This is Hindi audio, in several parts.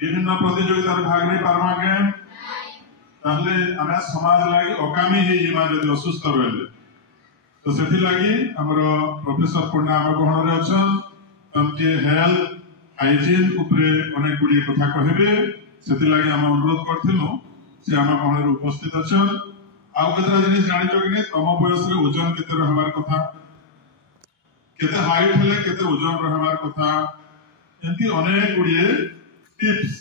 विभिन्न प्रतियोगिता भाग नहीं पार्मा के ताहले आमे समाज लागि अकामी हे जिमा जदि असुस्थ रहले तो सेथि लागि हमरो प्रोफेसर पंडा हम गहन रे अछन तमके हेल्थ हाइजीन ऊपर अनेक गुडी कथा कहबे सेथि लागि हम अनुरोध करथिलु से हम गहन रे उपस्थित अछन आउ केतरा जिनिस जानितो कि तम बयस रे ओजन केते रहबार कथा केते हाइट हेले केते ओजन रहबार कथा एंती अनेक गुडी टिप्स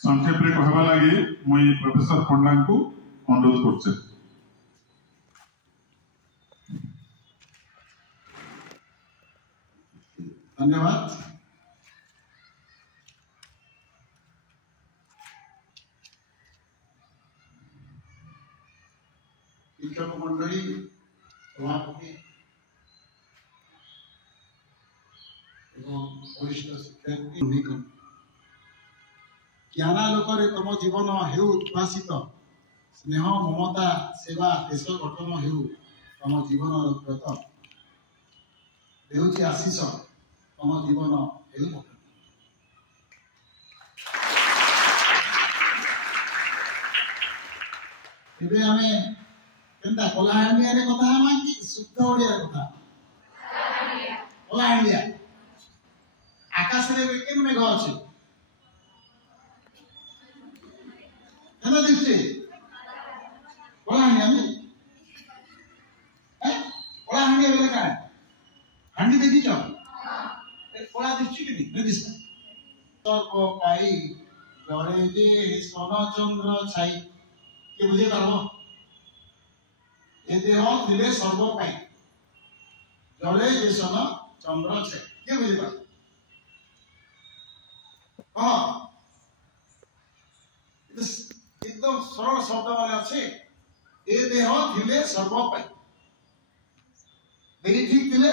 संक्षेप रे कहबा लागि मुई प्रोफेसर पंडा को अनुरोध करछे। धन्यवाद। शिक्षक मंडली सभापति एवं वरिष्ठ शिक्षक ज्ञाना लोकरे तम जीवन हेउ उद्भासित स्नेह ममता सेवा देश गठन हेउ तम जीवन व्रत देउची आशीष तम जीवन हेउ गठन। एबे हमें केनता कलाहांडिया रे कथा हमा कि शुद्ध ओडिया कथा कलाहांडिया आकाश रे केन मेघ अछि केना दिसते कलाहांडिया में कलाहांडिया बेले का हांडी देखि छ कला दिसछि कि नहीं दिसता सर्व पाई जरे जे सन चंद्र छाई के बुझे पारो ए देह थिले सर्व पाई जरे जे सन चंद्र छाई के बुझे पारो हां एकदम सरल शब्द वाले अच्छे ए देह थिले सर्व पाई देही ठीक थिले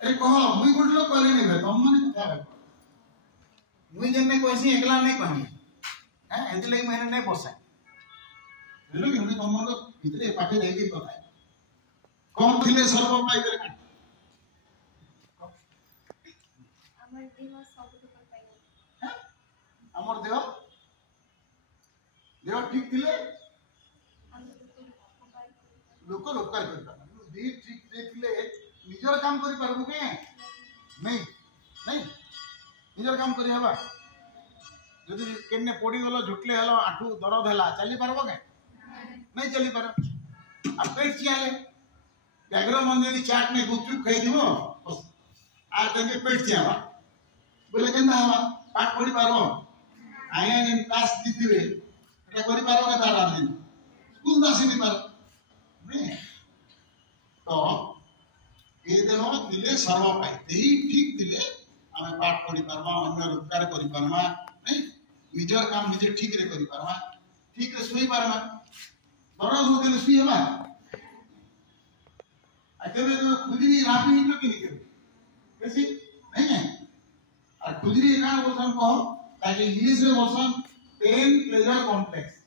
अरे कह मुई गुड लोग कहले नहीं बे तुम माने कथा बे मुई जन्ने कोइसी एकला नहीं कहनी हैं एंति लगी मैंने नहीं बसा हेलो कि तुम लोग भीतर पाठे देगी बताए कौन थिले सर्व पाई करे हमर देह सब कर पाई हमर देह ठीक थिले लोक उपकार करता देह ठीक देखले निजर काम करि परबो के नहीं नहीं निजर काम करि हबा जदि केने पड़ी गलो झुटले हलो आठू दर्द हला चली परबो के नहीं चली पर अब पेट चियाले व्याघ्र मंदिर चाट में गुपचुप खाई दिबो आ तंगे पेट चियाबा बोले केना हबा पाठ पढ़ी परबो आया ने क्लास दिदिबे एटा करि परबो के तारा दिन स्कूल दासी नहीं पर नहीं तो ये देह दिले सर्व पाई देही ठीक दिले हमें पाठ पढ़ी पारमा अन्य उपकार करि पारमा नहीं निजर काम निजे ठीक रे करि पारमा ठीक रे सोई पारमा दरज हो गेले सुई हला अकेले तो खुजरी रापी तो कि नहीं करे कैसी नहीं है और खुजरी का बोलसन को ताकि इंग्लिश में बोलसन पेन प्लेजर कॉम्प्लेक्स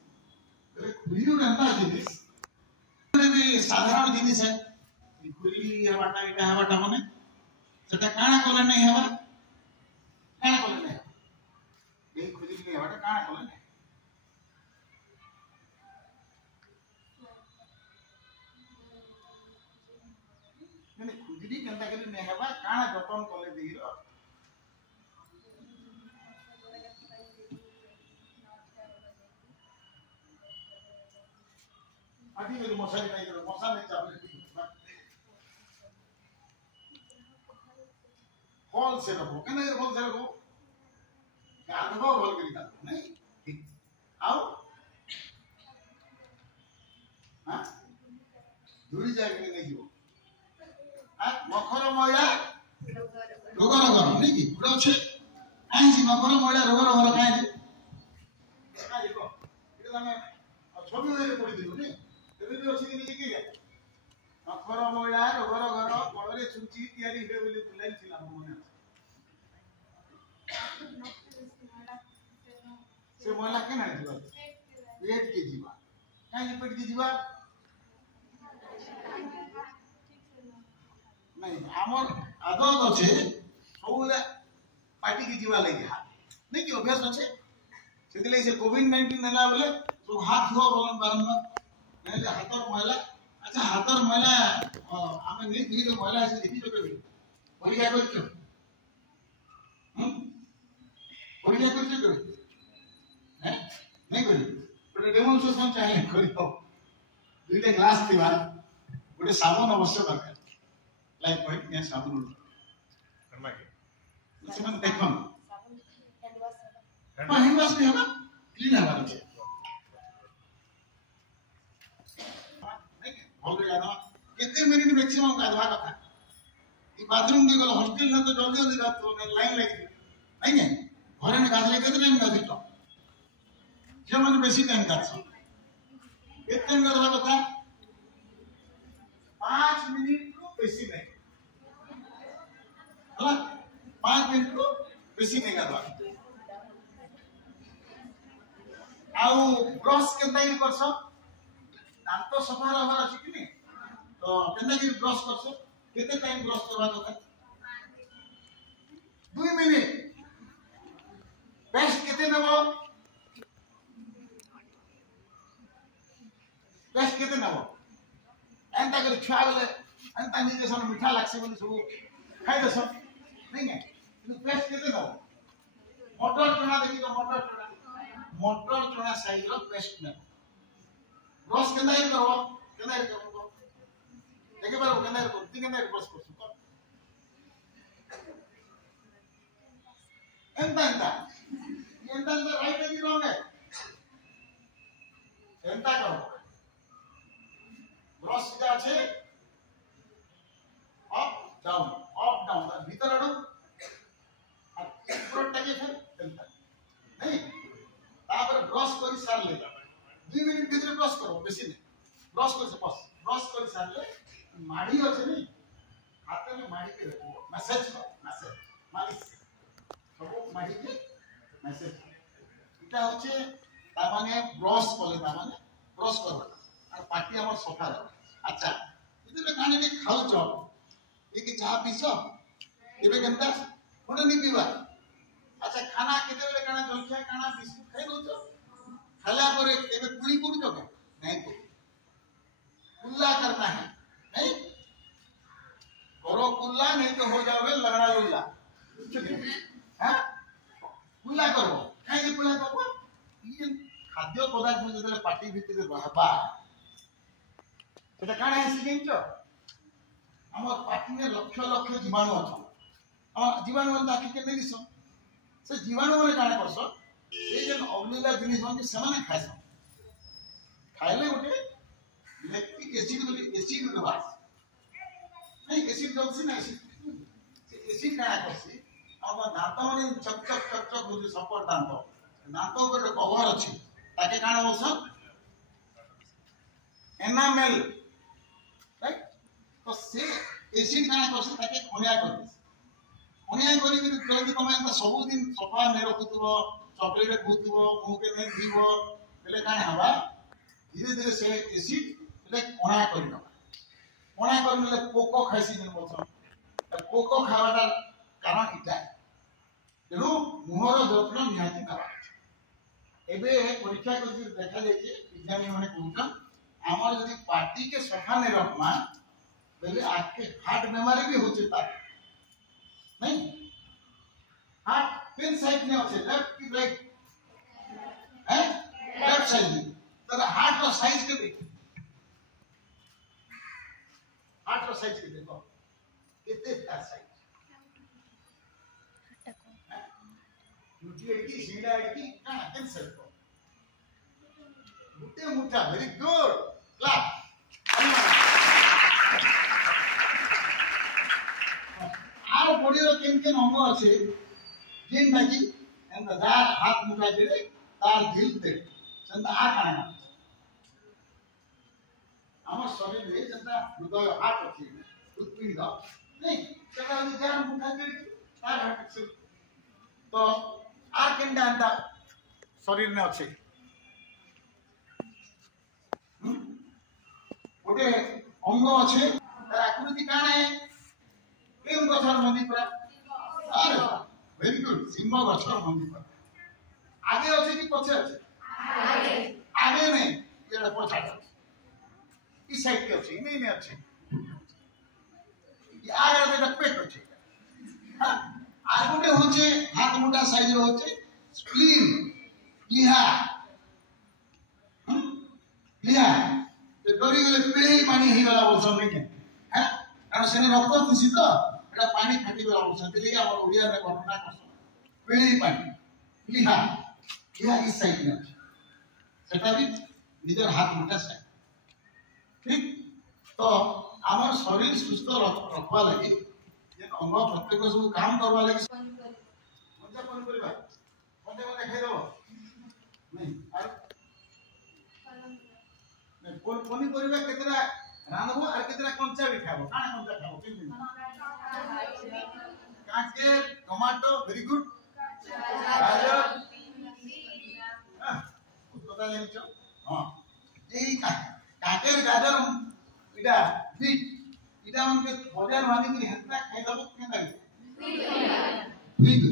तो खुजरी रहता जिनिस में साधारण जिनिस है खुजरी हवाटा इटा हवाटा माने सेटा काना कोले नहीं हवा काना कोले नहीं ये खुजरी हवाटा काना कोले नहीं मैंने खुजरी केनता केले नहीं हवा काना जतन कोले देहिरो अभी मेरी मशाली नहीं करो मशा नहीं चापले हॉल से रखो कहना ये हॉल से रखो गाधवा हॉल के निकाल नहीं ठीक आओ हाँ दूरी जाएंगे नहीं जीवो मखर महिला रोग रोग नहीं की पूरा अच्छे कहीं जी मखर महिला रोग रोग कहीं जी कहीं जी को इधर हमें छवि में पड़ी दिलो नहीं तेरे भी अच्छी नहीं की है मखर महिला रोग रोग बड़े सुची तैयारी हुए बोले बुलाई चिला मने से महिला के ना जीवा पेट के जीवा कहीं पेट के जीवा नहीं हमर आदत अच्छे सबले पार्टी की जीवा लगी हाथ नहीं कि अभ्यास अच्छे से से कोविड-19 नेला बोले तो हाथ धो बारंबार नहीं हाथ मैला अच्छा हाथ मैला आम नहीं धीरे मैला ऐसे देखी चुके परीक्षा कर परीक्षा कर चुके नहीं करी गोटे डेमोन्स्ट्रेशन चाहिए करियो दुईटा ग्लास थिबा गोटे साबुन अवश्य दरकार लाइक पॉइंट या साबुन से मन देखन हैंड वॉश नहीं होगा क्लीन है बारे में नहीं बोल रहे गाना कितने मिनट मैक्सिमम गाधवा कथा ये बाथरूम दी गलो हॉस्टल में तो जल्दी जल्दी गात तो लाइन लगी नहीं है घरे में गाधले कितने टाइम गाधी तो जो मन बेसी टाइम गात कितने गाधवा कथा 5 मिनट को बेसी नहीं हला 5 मिनट को बेसी नहीं गाधवा आउ ब्रश केनता ही करसो दांत सफा रहबार अछि कि नहीं तो केनता कि ब्रश करसो केते टाइम ब्रश करबा दरकार 2 मिनिट पेस्ट केते नबो पेस्ट केते नबो एंता कर छुआ गले एंता निजे सन मीठा लागसे बोली सब खाइ दसो नहीं है কিন্তু पेस्ट केते नबो मटर चना देखि तो मटर चना साइज रो पेस्ट ने ब्रश केना ही करबो देखे बार केना करो ती केना ब्रश करसु एंता राइट है कि रॉन्ग है एंता करो ब्रश सीधा আছে अप डाउन भीतर आडो और ऊपर टके फिर एंता नहीं तापर ब्रश करी सार ले 2 मिनिट भीतर ब्रश करो बेसी नहीं ब्रश कर से बस ब्रश करी सार ले माड़ी আছে नहीं हाथ में माड़ी के रखो मैसेज मालिश सब माड़ी के मैसेज এটা হচ্ছে তার মানে ব্রাশ বলে তার মানে ব্রাশ করব আর পাটি আমার সফা রাখে আচ্ছা যদি কানে খাওছ কি চা পিছো কেবে কেনতা কোন নি পিবা अच्छा खाना केते बेले काना जलखिया काना बिस्कुट खाइ दउछो खाला परे केबे कुली करूछो के नहीं को कुल्ला करना है नहीं करो कुल्ला नहीं तो हो जाओगे लगड़ा लुल्ला हां कुल्ला करो काई जे कुल्ला करबो ये खाद्य पदार्थ में जदले पाटी भीतर रहबा सेटा काना है सिकिंचो हमर पाटी में लक्ष लक्ष जीवाणु अछन हम जीवाणु ताकि के नहीं दिसो से जीवाणु माने काना करसो से जन अवलीला जिनिस माने समान खाइसो खाइले उठे लैक्टिक एसिड बोली एसिड उठबास नहीं एसिड जलसी ना एसिड काना करसी अब दांत माने चक बोली सपोर्ट दांत ऊपर कवर अछि ताके काना बोलसो एनामेल राइट तो से एसिड काना करसी ताके खनिया करसी खनिया करी कि जल्दी तमे एता सब दिन सफा ने रखुतबो चॉकलेट खुतबो मुंह के नहीं दीबो बेले काना हवा धीरे धीरे से एसिड बेले कोना करले पोको खाइसी दिन बोलछन पोको खावाटा कारण इटा तेनु मुहर जत्न निहाती ना एबे परीक्षा कर देखा जाय जे विज्ञानी माने कहउछन हमर यदि पार्टी के सफा ने रखमा बेले आके हार्ट बीमारी भी होचे ता नहीं हार्ट पिन साइड में होचे लेफ्ट की राइट है लेफ्ट साइड तो हार्ट का साइज के देखो हार्ट का साइज के देखो कितने का साइज यूटी की सीधा की का कैंसर को मुट्टे मुट्ठा वेरी गुड क्लैप आरो बॉडी रो केन अंग আছে जिन नाकी एंड दार हाथ मुठा दे तार दिल पे संत आ काना हमर शरीर में जंता हृदय हार्ट अछि उत्पिंड नहीं सेटा जार मुठा दे तार हार्ट से तो आ केंडा अंदा शरीर में अछि ओटे अंग अछि तार आकृति काना है केन गछर मंदी पूरा अरे वेरी गुड सिंह गछर मंदी पर आगे अच्छे कि पछे अच्छे आगे नहीं ये पछा इस साइड के अच्छे नहीं नहीं अच्छे ये आगे बेटा पेट अच्छे हां आर गोटे होचे हाथ मोटा साइज रो होचे स्प्लीन लिहा लिहा तो डरी गले पेई पानी ही गला बोल सब नहीं है कारण से रक्त खुशी तो एटा पानी फाटी गला बोल सब लेके हमर ओडिया में घटना करछ पेई पानी लिहा लिहा इस साइड में सेटा भी निजर हाथ मोटा साइड ठीक तो हमर शरीर सुस्थ रखवा लगी ये अंग प्रत्येक सब काम करवा लगी मजा कोन करबा मते मते खाइ दो नहीं और नहीं कोन कोनी करबा केतरा रांधबो और केतरा कंचा भी खाबो काना कंचा खाबो किन कांचे टमाटो वेरी गुड गाजर कथा जानिछो हां এই কাকের গাজর এটা বিট এটা আমাকে বাজার মানি কি হেতা খাই দাও কেন লাগে বিট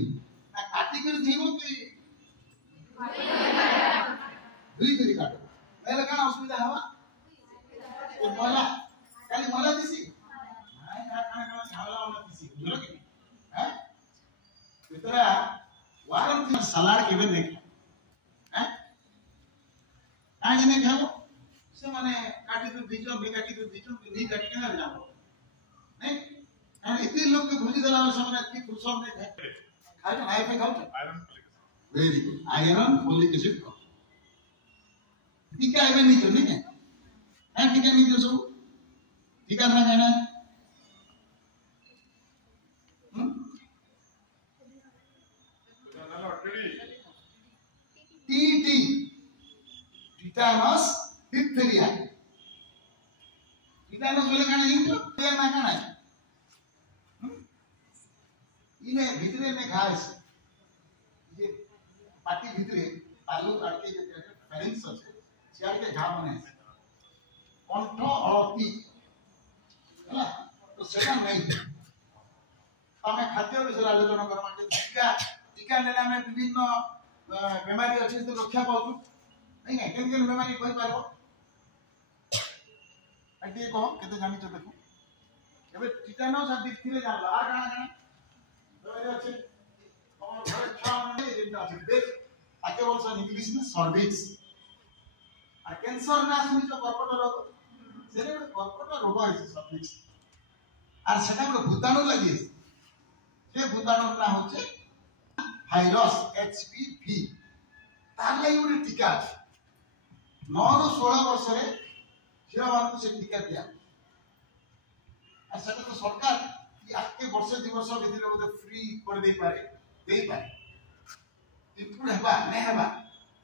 না কাটি করে দিবো কি দুই করে কাটো তাহলে কেন অসুবিধা হবা ও মলা খালি মলা দিছি নাই না কানা ঝামেলা না দিছি বুঝলো কি হ্যাঁ ভিতরে ওয়ারেন্টি সালাড কেবে নেই হ্যাঁ কাজ নেই খাবো से माने काटी तो दीजो भी काटी तो दीजो नहीं काटी ना जाओ नहीं और इतने लोग के भूजी दला सामने की फुलसम नहीं है खाली नाइफ में खाओ iron very good iron folic acid खाओ ठीक है आयरन नहीं तो नहीं है हां ठीक है नहीं तो सब ठीक है ना कहना टीटी टिटानस डिप्थेरिया टिटानस बोले काना हिंटो या ना काना इने भितरे में घास ये पाटी भितरे आलू काट के जो फेरिंग्स আছে सियार के घा बने कंठ अलती ହେଲା तो सेटा नहीं हमें खाद्य विषय आलोचना करमा टीका टीका लेला में विभिन्न बीमारी अछि तो रक्षा पाउछु नहीं है केन केन बीमारी कोई पारबो अटे को केते जानि तो देखो एबे टिटानस आ डिप्थेरिया जानला आ काना काना तो अछि हमर घरे छा नहीं जेटा अछि देख आके बोलस इंग्लिश में सर्विक्स आ कैंसर ना सुनि तो कर्कट रोग सेरे कर्कट रोग है सर्विक्स আর সেটা হলো ভূতাণু লাগিয়েছে সে ভূতাণুর নাম হচ্ছে ভাইরাস এইচপিভি তার লাগি ଗୋଟେ টিকা আছে 9 ରୁ 16 ବର୍ଷରେ ଝିଅମାନଙ୍କୁ ସେ টিকা ଦିଆ আর সেটা তো সরকার কি আজকে বর্ষে 2 ବର୍ଷ ভিতরে ওদের ফ্রি করে দেই পারে কিন্তু হেবা নে হেবা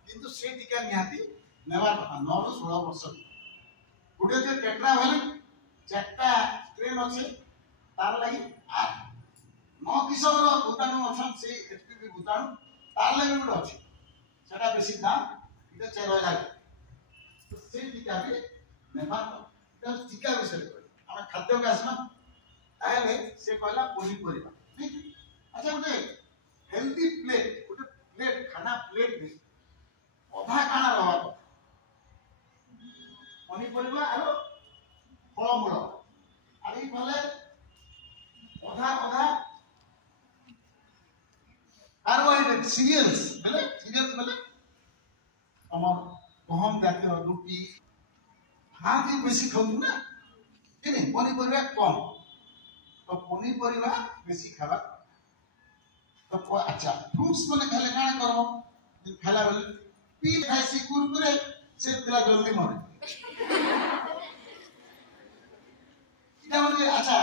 কিন্তু সে টিকা নিহাতি নেবার কথা 9 ରୁ 16 ବର୍ଷ ଗୋଟେ যে টেট্রাভ্যালেন্ট চারটা স্ট্রেন আছে तार लगी आ नौ किशोर भूताणु अछन से एचपीवी भूताणु तार लगी गुड अछि सेटा बेसी दाम इटा 4000 तो से टीका भी नेबा तो टीका विषय हम खाद्य के आसना ताले से कहला पोनी परिबा ठीक अच्छा गुटे हेल्दी प्लेट गुटे प्लेट खाना प्लेट में अधा खाना रहबा पोनी परिबा आरो फल मूल आरो भले अधा कार्बोहाइड्रेट सीरियल्स बोले हमर गहम जातीय रोटी भात ही बेसी खाऊ ना कि नहीं पनीपरिया कम तो पनीपरिया बेसी खावा तो अच्छा फ्रूट्स माने खाले काना करबो खाला बेले पी खाइसी कुरकुरे से पिला जल्दी मरे इटा बोले अच्छा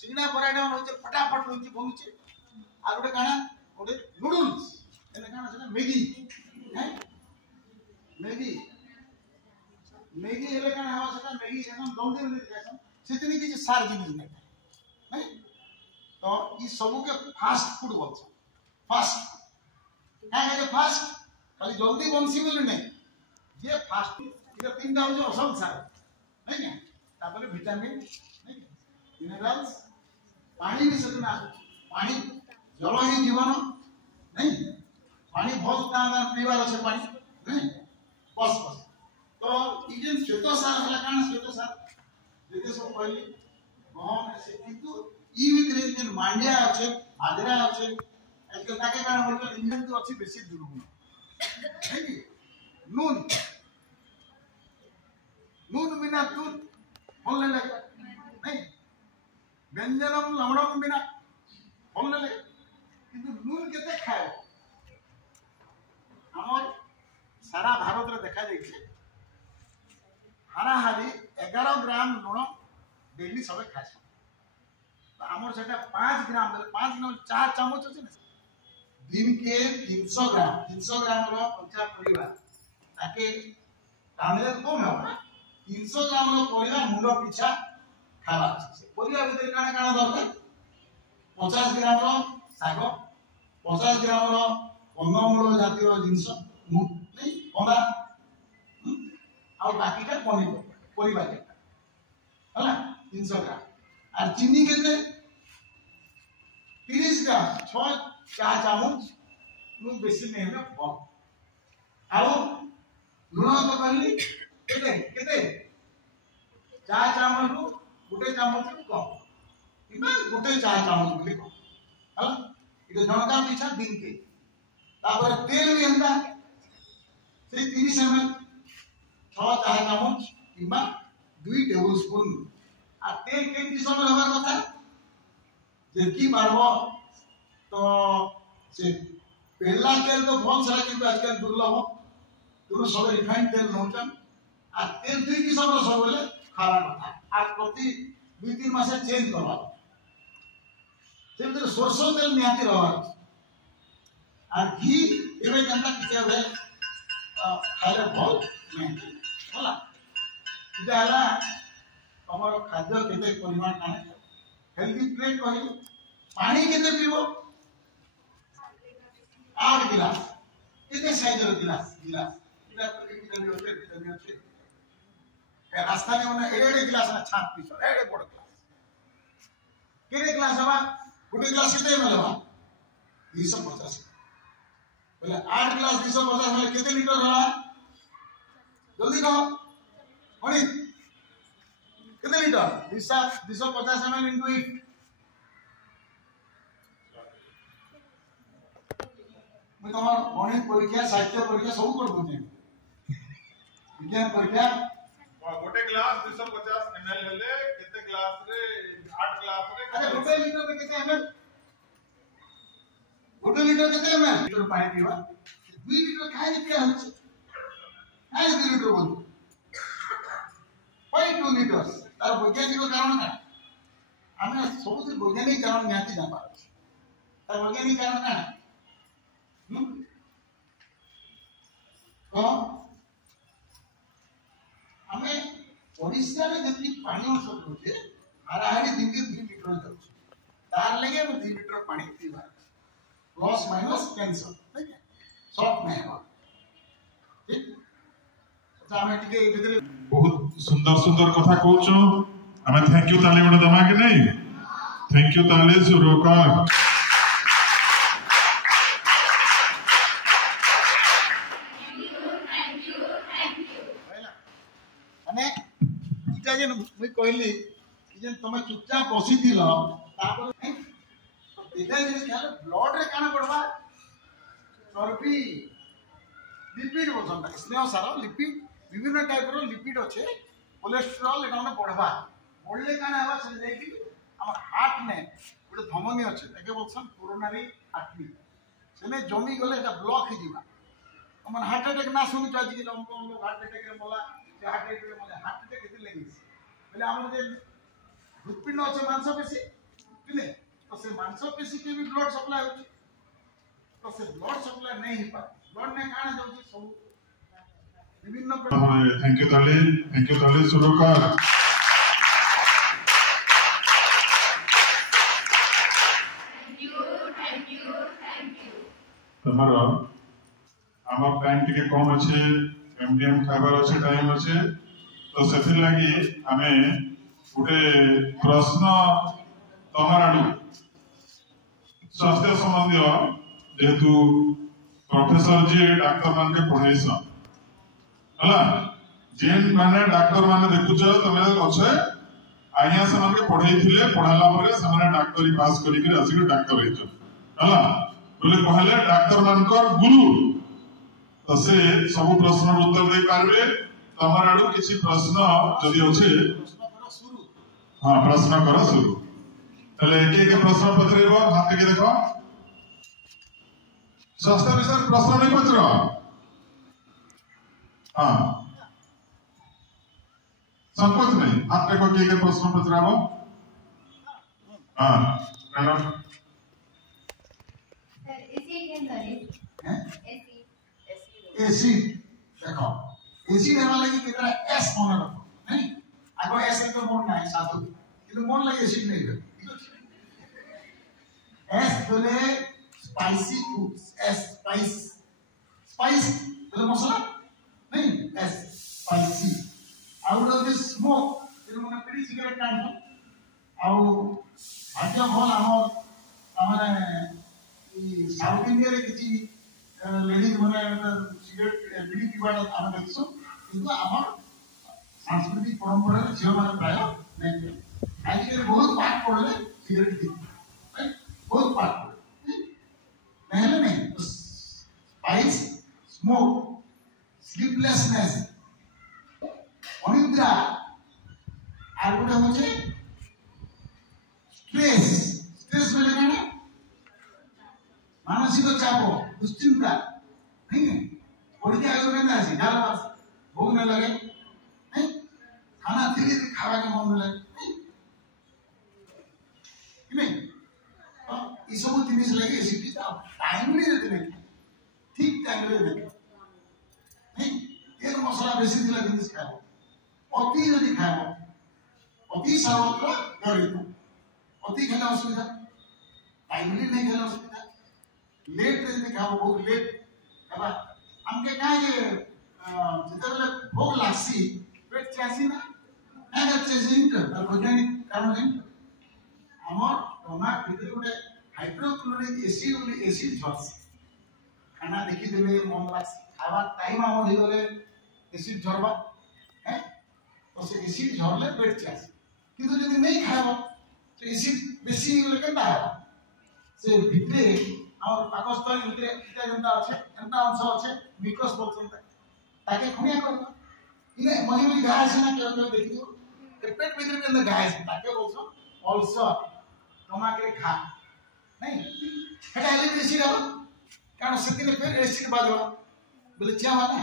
सिंगना पराडा होचे फटाफट होचे बहुचे आ गोटे काना गोटे नूडल्स एने काना सेना मैगी हैं मैगी हेले काना हवा सेना मैगी एकदम जल्दी मिल जासन सेतनी कि सार जिनिस नै हैं तो ई सब के फास्ट फूड बोलछ फास्ट का है फास्ट खाली जल्दी बनसी बोले नै ये फास्ट इधर तीनटा होचे असल सार नै क्या तापर विटामिन नै मिनरल्स पानी भी सतना पानी जल ही जीवन नहीं पानी बहुत पीवार अच्छे पानी नहीं बस बस तो ये श्वेत सार है कारण श्वेत सार जैसे सब कहली गहम से किंतु ई भितर जे मांडिया अच्छे बाजरा अच्छे आजकल ताके कारण बोलते इंजन तो अच्छी बेसी दुर्गुण नून नून बिना दूध बोलने लगे नहीं व्यंजनम लवणम बिना बोलने लगे किंतु नून केते खाए हमर सारा भारत रे देखा जाइछे हाराहारी 11 ग्राम लुण डेली सबे खाए तो हमर सेटा 5 ग्राम 4 चामच अछि ना दिन के 300 ग्राम रो पंचा परिवार ताके ताने कम है 300 ग्राम रो परिवार मुंड पिछा खावा से परिवार भीतर काना काना दरकार 50 ग्राम रो साग 50 ग्राम रो कंदमूल जातीय जिंस नहीं पंदा और बाकी का परिवार है ना 300 ग्राम और चीनी केते 30 ग्राम 6 चार चामच नु बेसी नहीं है बहुत आउ लुण तो कहली केते केते 4 चामच नु गुटे चामच कम इमा गुटे 4 चामच बोली कम हला इतो जनका पीछा दिन के तापर तेल भी हंदा से 30 ml 6 4 चामच इमा 2 टेबल स्पून आ तेल के किसम रहबा कथा जे की मारबो तो से पहला तेल तो बहुत सारा किंतु आजकल दुर्लभ तुम सब रिफाइंड तेल नौचन आ तेल दुई किसम रो सब बोले खावा कथा आ प्रति 2-3 मास चेंज करवा से भीतर सरसों तेल निहाती रहवा आ घी एबे जनता किते बे खाले बहुत नहीं होला इदाला हमर खाद्य केते परिमाण काने हेल्दी प्लेट कहि पानी केते पीबो 8 गिलास कितने साइज रो गिलास गिलास इधर होते ए रास्ता में उन्हें एड़े गिलास ना छाप पीछो एड़े बड़ गिलास केरे गिलास हवा गुटे गिलास कितने में लेवा 250 बोले 8 गिलास 250 में कितने लीटर होला जल्दी कहो होनी कितने लीटर 250 ml इनटू इट मैं तुम्हारा गणित परीक्षा साहित्य परीक्षा सब कर दूं विज्ञान परीक्षा गोटे ग्लास 250 ml हेले कितने ग्लास रे 8 ग्लास रे अच्छा गोटे लीटर में कितने ml गोटे लीटर कितने ml लीटर पानी पीवा 2 लीटर काहे पिया होछ काहे 2 लीटर बोल why 2 liters तार वैज्ञानिक कारण का हमें सबसे वैज्ञानिक कारण ज्ञाति ना पाछ तार वैज्ञानिक कारण का हमें ओडिशा रे जति पानी अंश होचे हाराहारी दिन के 2 लीटर जाउछ तार लगे 2 लीटर पानी पीबा प्लस माइनस कैंसर ठीक है शॉर्ट में है ठीक अच्छा हमें टिके इधर बहुत सुंदर सुंदर कथा कहूचो हमें थैंक यू ताली बड़ दमा के नहीं थैंक यू ताली सुरोकर मुई कहली जे तुम चुपचाप बसी दिल तापर एटा जिनिस खाले ब्लड रे काना पड़बा चर्बी लिपिड बोलछन स्नेह सार लिपिड विभिन्न टाइप रो लिपिड अच्छे कोलेस्ट्रॉल एटा माने बढ़बा बढ़ले काना हवा से जाई हमर हार्ट में गोटे धमनी अच्छे ताके बोलछन कोरोनरी आर्टरी सेने जमी गले एटा ब्लॉक हो जिबा हमर हार्ट अटैक ना सुनि छ आज के लोग हार्ट अटैक रे मला से हार्ट अटैक रे मला हार्ट अटैक केते लेगी बोले हमर जे हृदपिंड अच्छे मांसपेशी बुझले तो से मांसपेशी के भी ब्लड सप्लाई होची तो से ब्लड सप्लाई नहीं ही पाए ब्लड ने काना जाउची सब विभिन्न थैंक यू ताली सुरोकर तमरो हमर टाइम टिके कम अच्छे एमडीएम खाइबार अच्छे टाइम अच्छे तो से लगी हमें गोटे प्रश्न तमर आड़ू स्वास्थ्य संबंधी जेहेतु प्रोफेसर जी डाक्टर मान के पढ़ाई हला जेन माने डाक्टर माने देखुछ तमे अच्छे आइया से माने पढ़ाई थिले पढ़ाला परे से माने डॉक्टरी पास करी के आसी डाक्टर हेछ हला बोले कहले डाक्टर मानकर गुरु तो से सब प्रश्न उत्तर दे पारबे तमर आडू किछि प्रश्न जदि अछि हां प्रश्न करो शुरू तले एक प्रश्न पत्रेबो हाथ के देखो स्वास्थ्य विषय प्रश्न नहीं पत्र हाँ संकोच नहीं हाथ देखो के प्रश्न पत्राबो हाँ मैडम सर इसी के अंदर हैं एसी एसी देखो एसी देवा लगी कितना एस मन रखो नहीं आगो एस तो मन नहीं साधु किंतु मन लगे एसी नहीं है एस बोले स्पाइसी फूड्स एस स्पाइस बोले मसाला नहीं S spicy out of this smoke ये मन पीड़ी सिगरेट काढो आउ भाग्य भल हमर ई साउथ इंडिया रे किछि लेडीज माने सिगरेट बीड़ी पीवाटा आम देखछु किंतु हमर सांस्कृतिक परंपरा रे झियो माने प्राय नहीं आजकल बहुत पाठ पढ़ले सिगरेट पी बहुत पाठ पढ़ले नहीं स्पाइस स्मोक स्लीपलेसनेस अनिद्रा আর গোটা হচ্ছে স্ট্রেস বলে না মানসিক চাপ দুশ্চিন্তা नहीं পরীক্ষা আগে কেন আছে ডাল পাস ভোগ না লাগে नहीं खाना धीरे धीरे खावा के मन लगे नहीं ये सब जिनिस लगे एसिडिटी टाइमली रहते नहीं ठीक टाइम रे नहीं एक मसला बेसी दिला जिनिस खाओ अति यदि खाओ अति सर्वत्र गरित अति खेला असुविधा टाइमली नहीं खेला असुविधा लेट यदि खाओ बहुत लेट हबा हमके काहे जे जेतेबेले भोग लागसी पेट चासी ना ना चासी इंटर तर वैज्ञानिक कारण नहीं हमर टमाट भीतर गोटे हाइड्रोक्लोरिक एसिड बोली एसिड झरस खाना देखि देले मन लागसी खावा टाइम हम हो गले एसिड झरबा हैं तो से एसिड झरले पेट चासी किंतु यदि नहीं खाओ तो एसिड बेसी होले केनता है से भितरे और पाकस्थल भितरे इटा जनता আছে এনতা অংশ আছে মিকস বলছেন তাকে খুনিয়া করব ইনে মনি মনি ঘা আছে না কেউ কেউ দেখিও পেট ভিতরে কেন ঘা আছে তাকে বলছো অলসো তোমাকে খা नहीं এটা এলে বেশি দাও কারণ সেদিনে ফের এসিড বাজো বলে চিয়া মানে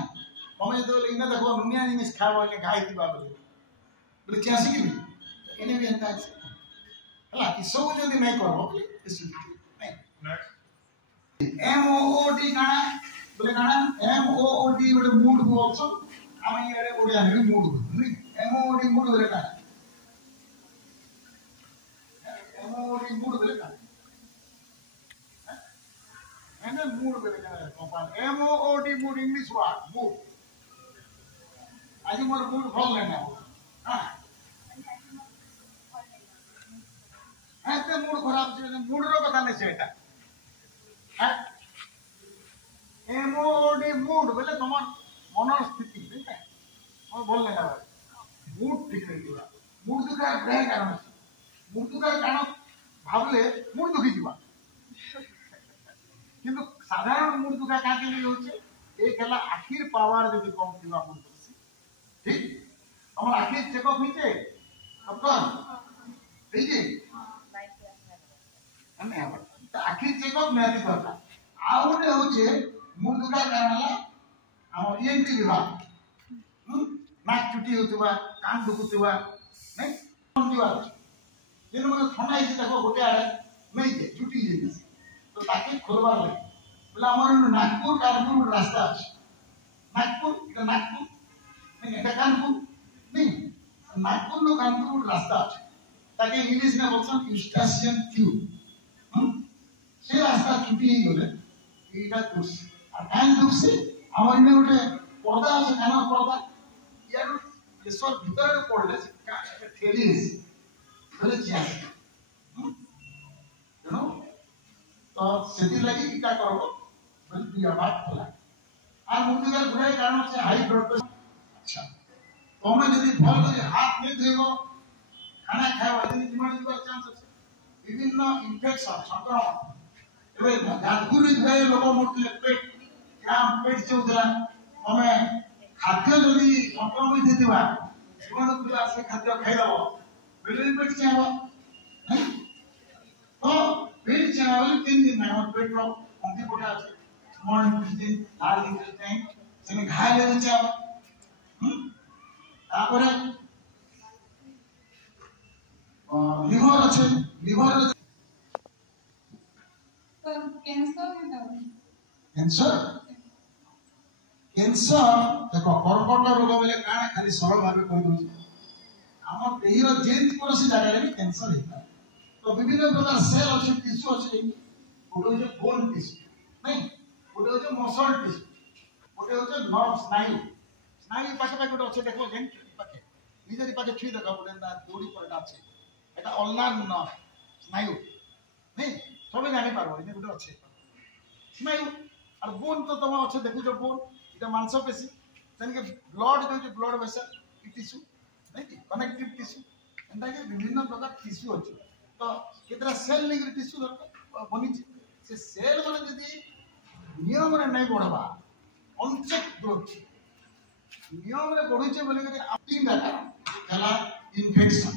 মমে তো ইনা দেখো নুনিয়া জিনিস খাওয়া হলে ঘাই দিবা বলে চিয়া শিখবি এনে भी এনতা আছে হলা কি সব যদি নাই করব এসিড नहीं नेक्स्ट MOOD काना बोले काना MOOD बोले मूड को ऑल्सो हम ये ओडिया में मूड MOOD मूड बोले काना MOOD मूड बोले काना है मूड बोले काना compound MOOD mood English word mood आज मोर मूड भल लेना हां ऐसे मूड खराब से मूड रो कथा नहीं सेटा MOD मूड बोले তোমার মনের স্থিতি ঠিক আছে আমি বললে না মুড ঠিক হইবা মুড দুকার ব্রেক কারণ মুড দুকার কারণ ভাবলে মুড দুখি দিবা কিন্তু সাধারণ মুড দুকা কাকে নিয়ে হচ্ছে এই খেলা আখির পাওয়ার যদি কম দিবা মুড দুখি ঠিক আমার আখির চেকআপ হইছে ডক্টর এই যে আমি আবার আখির চেকআপ নিতে দরকার ଆଉ ଗୋଟେ ହଉଛି ମୁଣ୍ଡ ଦୁଖା କାରଣ ହେଲା ଆମର ENT ବିଭାଗ ନାକ ଚୁଟି ହେଉଥିବା କାନ ଦୁଖୁଥିବା ନାଇଁ ଯିବାର ଅଛି ଯେନ୍ ମାନେ ଥଣ୍ଡା ହେଇଛି ତାକୁ ଗୋଟେ ଆଡ଼େ ନେଇଛେ ଚୁଟି ଯାଇଛେ ତ ତାକେ ଖୋଲବାର ଲାଗି ବୋଲେ ଆମର ନାଗପୁର କାନପୁର ଗୋଟେ ରାସ୍ତା ଅଛି ନାଗପୁର ଏଇଟା ନାଗପୁର ନାଇଁ ଏଇଟା କାନପୁର ନାଇଁ ନାଗପୁର କାନପୁର ଗୋଟେ ରାସ୍ତା ଅଛି ତାକେ ଇଂଲିଶରେ ବଲସନ୍ ୟୁଷ୍ଟାସିଆନ୍ ଟ୍ୟୁବ୍ ସେ ରାସ୍ତା ଚୁଟି ହେଇଗଲେ এইটা দুষ আর কান দুষে আমার ইনে গোটে পর্দা আছে কান পর্দা ইয়ার এসর ভিতরে পড়লে ঠেলি ধরে চিয়া জানো सेति लागि इटा करबो बोल दिया बात होला आ मुंडी का गुड़ाई कारण से हाई ब्लड प्रेशर अच्छा तमे यदि भल करे हाथ नहीं धोइबो खाना खाइबो यदि जीवन जीवा चांस আছে विभिन्न इन्फेक्शन संक्रमण एबे गाधुरी धोए लोक मुटले पेट चौदला तमे खाद्य यदि संक्रमित हेतिबा जीवन पूरा आसे खाद्य खाइदबो बेले पेट चाहबो तो पेट चाहबो 3 दिन में पेट रो अंति पोटा আছে मॉर्निंग दिन लाल दिन टाइम सेने घाय ले चाहबो तापरे लिवर আছে लिवर तो कैंसर है ना कैंसर कैंसर देखो कर्कट रोग बेले काना खाली सरल भाबे कहि दउछि हमर देहर जेंति कोनसी जगह रे कैंसर हेता तो विभिन्न प्रकार सेल अछि टिश्यू अछि ओडो जे बोन टिश्यू नहीं ओडो जे मसल टिश्यू ओडो जे नर्व स्नायु स्नायु पाखे पाखे ओडो अछि देखो जेन पाखे निजरी पाखे छुई देखो ओडे ना दौड़ी पड़ता अछि एटा अल्नार नर्व स्नायु नहीं सबे जानि पारबो इने ओडो अछि स्नायु और बोन तो तमा अछि देखु जो बोन इटा मांसपेशी तनके ब्लड जो ब्लड वेसल टिश्यू नहीं कनेक्टिव टिश्यू एंटा के विभिन्न प्रकार टिश्यू अछि तो केतरा सेल लेकर टिश्यू दरकार बनी से सेल माने यदि नियम रे नहीं बढ़वा अनचेक ग्रोथ नियम रे बढ़ु छे बोले के तीन डाटा कला इन्फेक्शन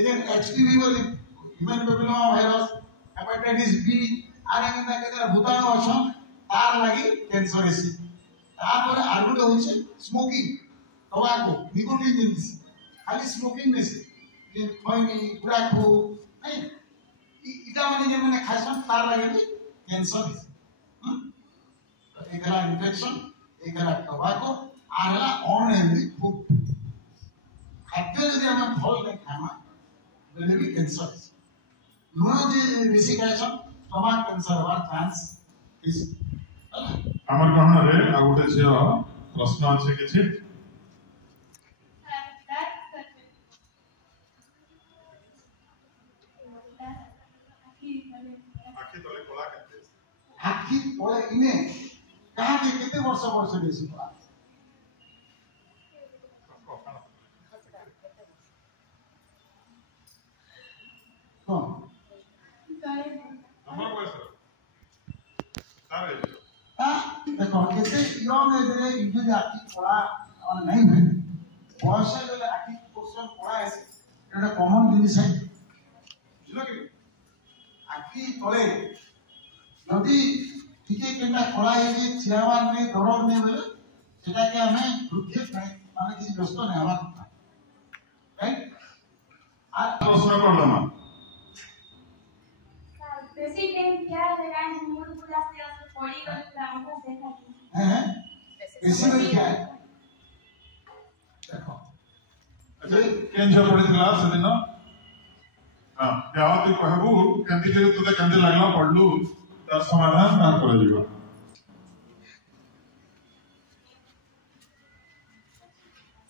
एजेन एचपीवी बोले human papilloma virus hepatitis B आर एन ना केतरा भूताणु अछन तार लागि कैंसर हेसी तापर आरुडे होइछे स्मोकिंग टोबैको निकोटिन जिनिस खाली स्मोकिंग नेसे जे खैनी गुड़ाखो नहीं इटा माने जे माने खासन तार लागि भी कैंसर है एकला इन्फेक्शन एकला टोबैको आरला अनहेल्दी फूड खाद्य यदि हम फल नहीं खाना बेले भी कैंसर है नो जे बेसी खासन स्टमक कैंसर हवार चांस इज हमर कहना रे आ गोटे छै प्रश्न अछि किछि आखी तले इने कहाँ के केते वर्ष देसी पड़ा कौन हमर बयस सारे देखो केते यंग एज रे इंजरी आखी पड़ा और नहीं है बयस ले आखी पोषण पड़ा है एटा कॉमन जिनिस है बुझलो कि आखी तले यदि टिके केटा खड़ा है जे छियावार में दरद में बोले सेटा के हमें दुर्घट नहीं माने किसी व्यस्त नहीं हवा राइट आ प्रश्न करलमा प्रेसिडेंट क्या लगा मूड पूरा से पड़ी गल हमको देखा हैं प्रेसिडेंट क्या है देखो अच्छा केन जो पढ़ितला से दिन हां क्या तू कहबू केंति जे तोते केंति लागला पढ़लू तार समाधान ना कर जीवा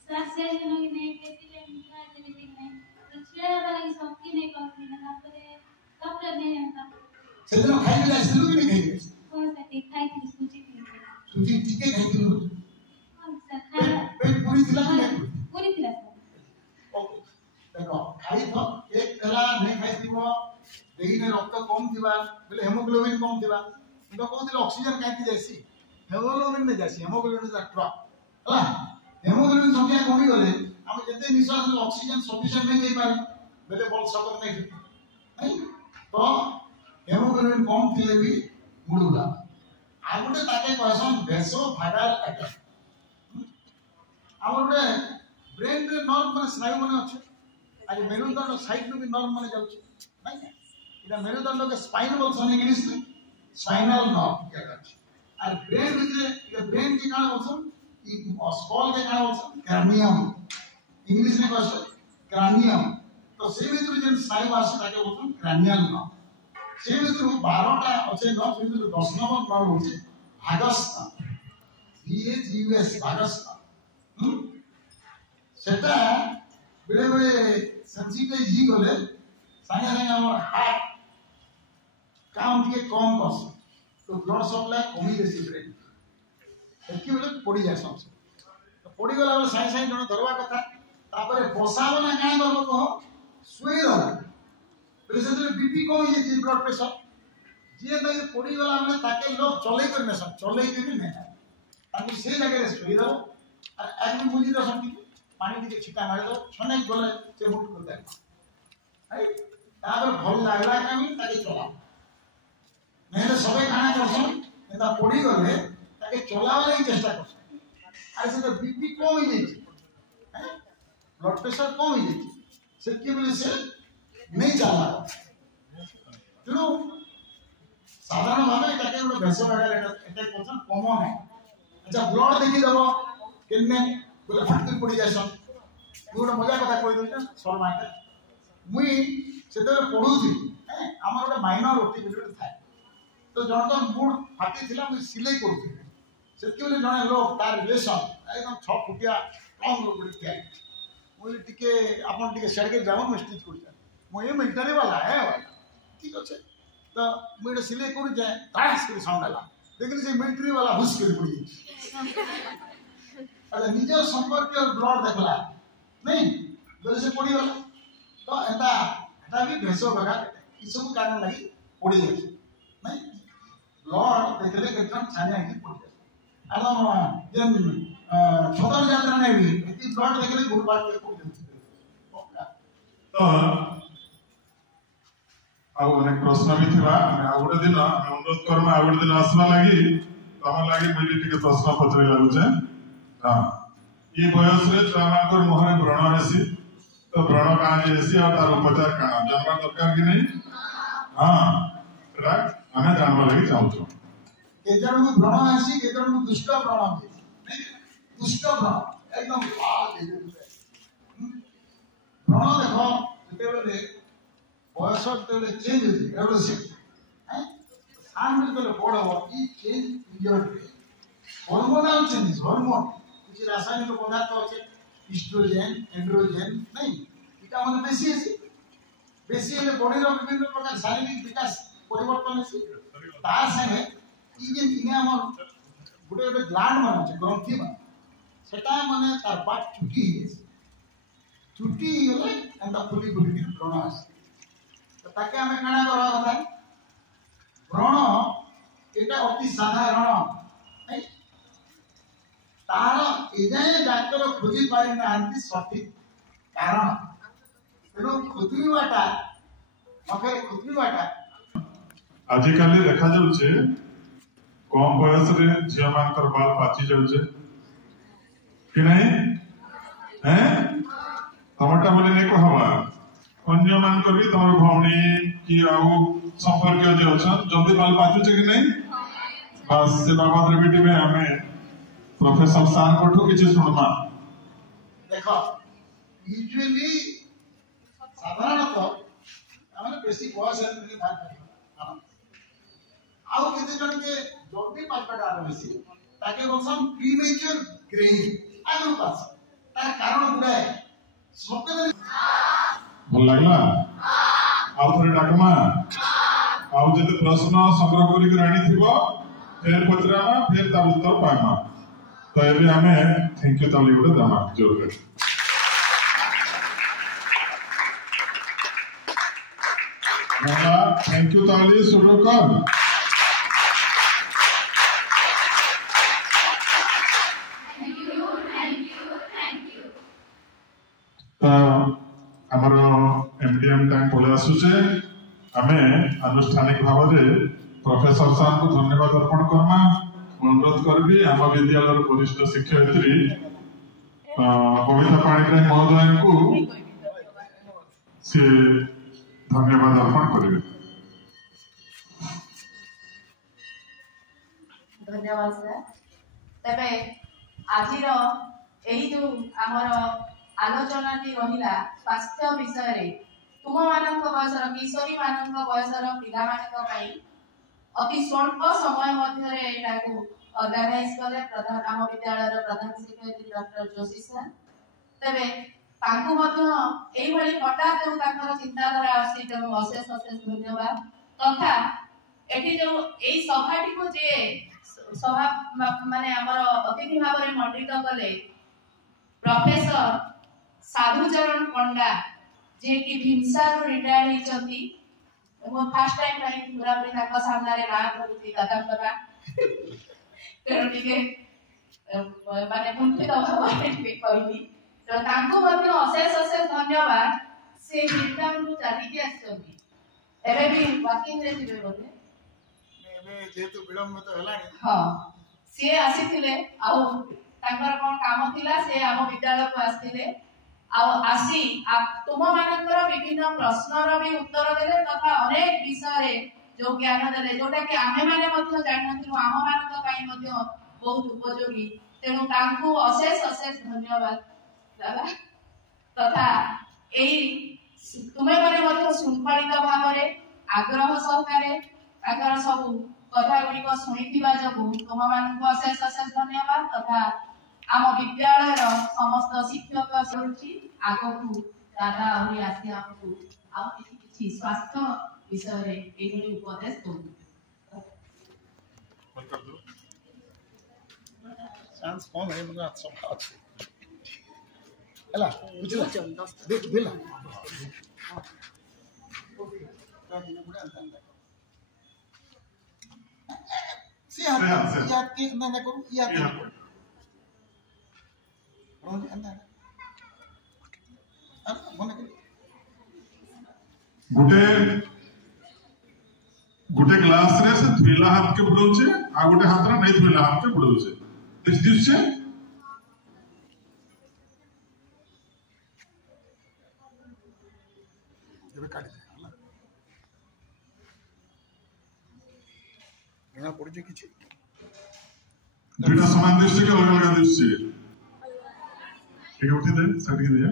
सर से लोग नहीं प्रेसिडेंट का जेनेटिक नहीं तो छेड़ा वाला की शक्ति नहीं करती ना तारे डॉक्टर नहीं जानता से दिन खाई ले से लोग नहीं खाई कौन सा खाई थी सूची टिके खाई थी कौन सा खाया पेट पूरी थिला कि नहीं पूरी थी सर ओके देखो खाई तो एक तला नहीं खाई थी वो देही में रक्त कम थिबा बोले हेमोग्लोबिन कम थिबा तो कहते ऑक्सीजन काहे जायसी हेमोग्लोबिन में जायसी हेमोग्लोबिन इज अ ड्रॉप हला हेमोग्लोबिन संख्या कमी गले हम जते निश्वास में ऑक्सीजन सफिशिएंट नहीं दे पारे बोले बोल सकत नहीं तो हेमोग्लोबिन कम थिले भी मुडुला आ गोटे ताके कहसन बेसो भाइरल अटैक हमरे ब्रेन रे नर्व माने स्नायु माने अछि आज मेरुदंड साइड नु भी नर्व माने जाउछि नहीं इला मेरुदंड के स्पाइन बोलसन इंग्लिश में स्पाइनल नर्व क्या अछि और ब्रेन में ये ब्रेन के कान बोलसन ई स्कल के कान बोलसन क्रैनियम इंग्लिश में कहसन क्रैनियम तो से भीतर जेन स्नायु आसे ताके बोलसन क्रैनियल नर्व से भीतर 12टा अछि नर्व से भीतर 10 नंबर नर्व होछि भागस VAGUS भागस सेटा बेले बेले सेंसिटाइज ही गले संगे संगे हमर हार्ट काम टिके कम करस तो ब्लड सप्लाई कमी देसी ब्रेन एकी बेले पड़ी जाए सब तो पड़ी गला बेले साई साई जण धरवा कथा तापरे बसाव ना काई करबो कह सुई दला बेले से बीपी कम हो जे ब्लड प्रेशर जे त पड़ी गला बेले ताके लोग चले कर न सब चले के नहीं ताकि से जगह सुई दो और आदमी मुजी दो सब पानी टिके छिटा मार दो छने गले से हुट कर दे है तापर भल लागला कामी ताके चला नहीं सबे खाना करसन एता पड़ी गले ताके चलावा ही चेष्टा करसन आरे से बीपी कम हो जाई है ब्लड प्रेशर कम हो जाई से की बोले से नहीं चला तेणु साधारण भावे ताके ଗୋଟେ ଭେଷ ଲଗାଲେ ଏଟା କୋଚन କମନ है अच्छा ब्लड देखि दबो केने बोले फटके पड़ी जासन गोटे मजा कथा कहि दउछ शर्माटा मुई सेते पढुथि हमर ଗୋଟେ माइनर एक्टिविटी थाए तो जण मूड फाटी थिला मुई सिलाई करथि सेति बोले जणे लोग तार रिलेशन एकदम 6 फुटिया कम लोग गुडी थिया मुई टिके आपन टिके शेयर के जाऊ मैं स्टिच करछ मुई मिलिटरी वाला है ठीक अछि तो मुई सिलाई करू जाए तास के साउंड आला देखली से मिलिटरी वाला हुस के पड़ी अरे निज संपर्क और ब्लड देखला नहीं जल्दी से पड़ी गला तो एटा भी भेसो लगा ई सब कारण लगी पड़ी जाय नहीं ब्लड देखले केतन छाने आके पड़ी जाय आलो जेन छोटा जात्रा नहीं भी एती ब्लड देखले गुरबार के पड़ी जाय तो ଆଉ ଅନେକ ପ୍ରଶ୍ନ ବି ଥିବା ଆମେ ଆଉ ଗୋଟେ ଦିନ ଆମେ ଅନୁରୋଧ କରମା ଆଉ ଗୋଟେ ଦିନ ଆସିବା ଲାଗି ତମ ଲାଗି ମିଳି ଟିକେ ପ୍ରଶ୍ନ ପଚାରି ଲାଗୁଛେ ହଁ ई ବୟସରେ ଛୁଆମାନଙ୍କର ମୁହଁରେ ବ୍ରଣ ହେସି ତ ବ୍ରଣ କାହିଁ ହେସି ଆଉ ତାର ଉପଚାର କାଣା ଜାଣିବା ଦରକାର କି ନାହିଁ ହଁ ସେଟା ଆମେ ଜାଣିବା ଲାଗି ଚାହୁଁଛୁ केजणକୁ ବ୍ରଣ ହେସି केजणକୁ ଦୁଷ୍ଟ ବ୍ରଣ ହେସି ଦୁଷ୍ଟ ବ୍ରଣ एकदम लाल ହେଇଯାଉଛି ବ୍ରଣ ଦେଖ ଯେତେବେଳେ बयस चेंज होती है सामने बड़ हम ई change period hormonal change hormone कुछ रासायनिक पदार्थ अच्छे इस्ट्रोजेन एंड्रोजेन नहीं इटा मन बेसी हेले बॉडी रो विभिन्न प्रकार शारीरिक विकास परिवर्तन होसी तार संगे ई जे इने हमर गुटे गुटे ग्लैंड मन अछि ग्रंथि मन सेटा माने तार बाट छुट्टी गले एंड फुली फुली ब्रण आसी ताके हमें काना करवा କଥା ବ୍ରଣ এটা অতি সাধারণ নাই তার এজায় ডাক্তার খুঁজি পারি না আন্তি সঠিক কারণ তেণু খুঁজিবাটা মকে খুঁজিবাটা ଆଜିକାଲି ଦେଖାଯାଉଛି କମ ବୟସରେ ଝିଅମାନଙ୍କର ବାଲ ପାଚି ଯାଉଛି କି ନାହିଁ ତମଟା ବୋଲି ନାଇଁ କହବା अन्य मानकर भी तमर भौणी कि आउ संपर्क जे अछन जल्दी बाल पाचुचे कि नहीं बस से बाबत रिपीट में हमें प्रोफेसर सार कोठो किछि सुनमा देखो यूजुअली साधारणतः हमने बेसी बयस है नहीं बात कर आउ केते जन के जल्दी पाचपटा आरंभसी ताके बोलसन प्रीमेच्योर ग्रेइंग आगु पास तार कारण गुडा है सबके भल लागला आउ थोड़े डाकमा आउ जते प्रश्न संग्रह करी राणी थिबो फेर पचरामा फेर ता उत्तर पामा तो एबे हमें थैंक यू ताली गुडे दमा जरूर मोला थैंक यू ताली शुरू कर हमर एमडीएम टाइम पले आसुचे हमें आनुष्ठानिक भाव में प्रोफेसर सार को धन्यवाद अर्पण करमा अनुरोध करबी हम विद्यालय वरिष्ठ शिक्षयित्री कविता पाणिग्राही महोदय को से धन्यवाद अर्पण करेंगे धन्यवाद सर तबे आजिर एही जो हमर आलोचना रहिला स्वास्थ्य विषय रे तुम मानक बयसर किशोरी मानक बयसर पिला मानक पई अति स्वल्प समय मध्य रे एटाकू ऑर्गेनाइज कले प्रधान आम विद्यालय रो प्रधान शिक्षक डॉक्टर जोशी सर तबे तांको मध्य एई भली हठात तांकर चिंताधारा आसी तेणु अशेष अशेष धन्यवाद तथा एठी जो एई सभाटी को जे सभा माने हमर अतिथि भाव में मंडित कले प्रोफेसर साधुचरण पंडा जे कि भिमसा रो रिटायर हिचंती मो फर्स्ट टाइम रही पूरा पूरी ताका सामने रे ना करती दादा पता तेरो टिके माने मुंठी दबा टिके कहली तो तांको मध्ये अशेष अशेष धन्यवाद से विद्याम को चाटी के आछंती एबे भी वाकिंग रे जिबे बोले एबे जेतु विलंब तो हलानी हां से आसीथिले आउ तांकर कोन काम थिला से हम विद्यालय को आसीथिले आउ आसी तुम मानकर विभिन्न प्रश्नर भी उत्तर देले तथा अनेक विषय रे जो ज्ञान देले जोटा कि आमे माने मध्ये जानथि आम मानक पई मध्ये बहुत उपयोगी तेनु तांकु अशेष अशेष धन्यवाद दादा तथा एई तुमे माने मध्ये शृंखलित भाव रे आग्रह सहकारे ताकर सब कथा गुडी को सुनिथिबा जगु तुम मानक अशेष अशेष धन्यवाद तथा आम विद्यालय रो समस्त शिक्षक सरुचि आगो को दादा और आसी आपको आ किछि स्वास्थ्य विषय रे एगुडी उपदेश दो चांस कम है मतलब सब अच्छे हला बुझला देख दिला से याद के ना करू याद रोज अंदर अरे मने गुटे गुटे ग्लास रे से थुइला हाथ के बुडौचे आ गुटे हाथ रे नै थुइला हाथ के बुडौचे दिस दिसचे जब काट दे ना पड़जे किछि दुटा समान दिसचे के अलग अलग दिसचे ठीक उठी दे सेट के दिया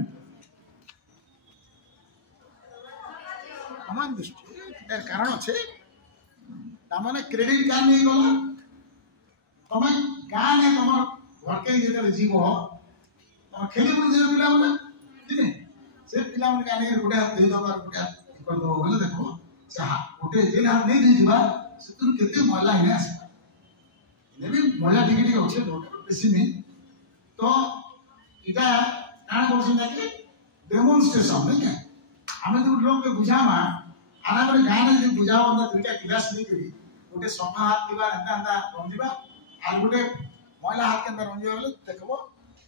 समान दृष्टि एর কারণ আছে তার মানে ক্রেডিট কার নেই গলা তুমি গানে তোমার ঘরকে যেতে জীব তোমার খেলি বুঝি যে পিলা মানে ঠিক আছে সে পিলা মানে গানে গোটে হাত দেই দবার গোটে कर दो बोले देखो चाह गोटे जे हाथ नहीं दी जीवा सेतु केते मजा हिने आसे ने भी मजा टिके टिके होचे बेसी नहीं तो इटा काना करछन कि डेमोन्स्ट्रेशन नहीं है हमें जो लोग के बुझामा आना करे गाने जे बुझाओ अंदर दुटा गिलास नहीं करी गोटे सफा हाथ दिबा अंदा अंदा रंदिबा आ गोटे मैला हाथ के अंदर रंदिबा बोले देखबो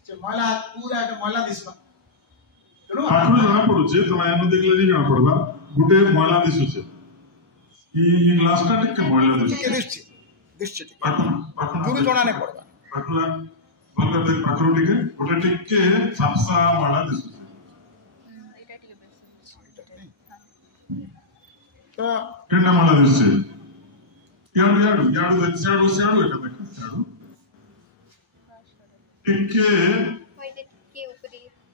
जे मैला हाथ पूरा के मैला दिसबा पाठुले जଣା पडुचे तमा एनु देखले जे जଣା पडबा गुटे मैला दिसुचे ई ग्लासटा टिके मैला दिसुचे दिसचे पाठु पूरी जଣା ने पडबा पाठुला भले देख पाखरो टिके गोटे टिके साफसा मैला दिसुचे तो केना मैला दिसुचे याडू याडू याडू देचाडू सेडू एटा देख सेडू टिके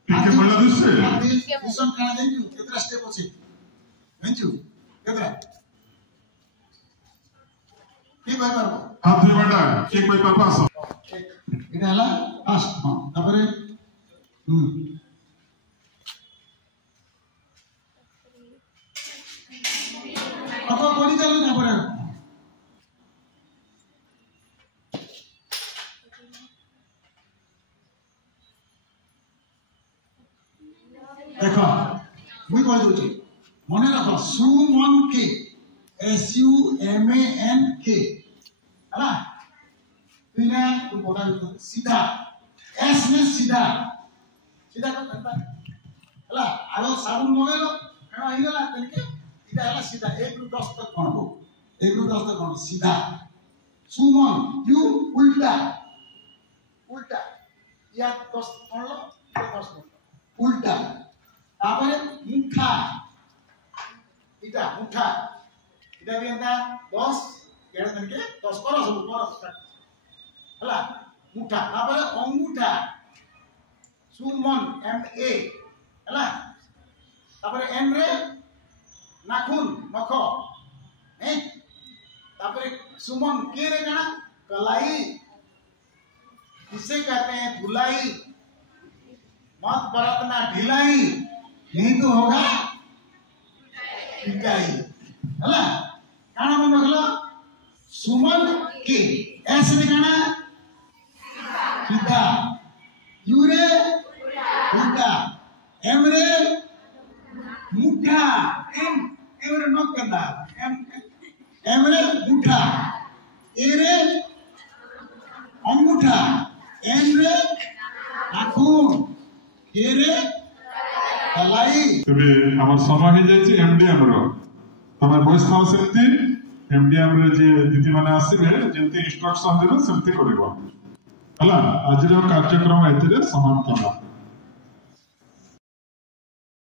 टिके मैला दिसुचे मिशन काना देजु केतरा स्टेप अछि हेंचु केतरा की भाई परबो हाथ धोइबाटा केक भाई पापा आस इटा हला फास्ट हां तापरे अब कोनी चलू तापरे देखो मुई कह दोची मने रख सुमन के SUMANK हला बिना तू बोला सीधा S में सीधा सीधा कर सकता हला आरो साबुन मगेलो केना ही गला तनके इटा हला सीधा 1 ରୁ 10 तक कोन हो 1 ରୁ 10 तक कोन सीधा सुमन यू उल्टा उल्टा या 10 कोन लो 10 उल्टा तापरे मुठा इटा मुठा इटा भी अंदा 10 केड़ तनके 10 करो सब करो हला मुठा तापरे अंगूठा सुमन MA हला तापरे M रे नाखून नख ए तापरे सुमन के रे कना कलाई किसे कहते हैं धुलाई मत बरतना ढिलाई नहीं तो होगा पिटाई हला काना मन रखलो सुमन के एस रे गाना सीधा यू रे उल्टा एम रे मुठा एम रे नॉक करना एम रे मुठा ए रे अंगूठा एम रे नाखून के रे कलाई तबे हमर समय ही जाय एमडीएम रो तमे वॉइस थाउ सेमती एमडीएम रे जे दीदी माने आसीबे जेंती इंस्ट्रक्शन देबे सेमती करबो हला आज रो कार्यक्रम एतरे समाप्त होला।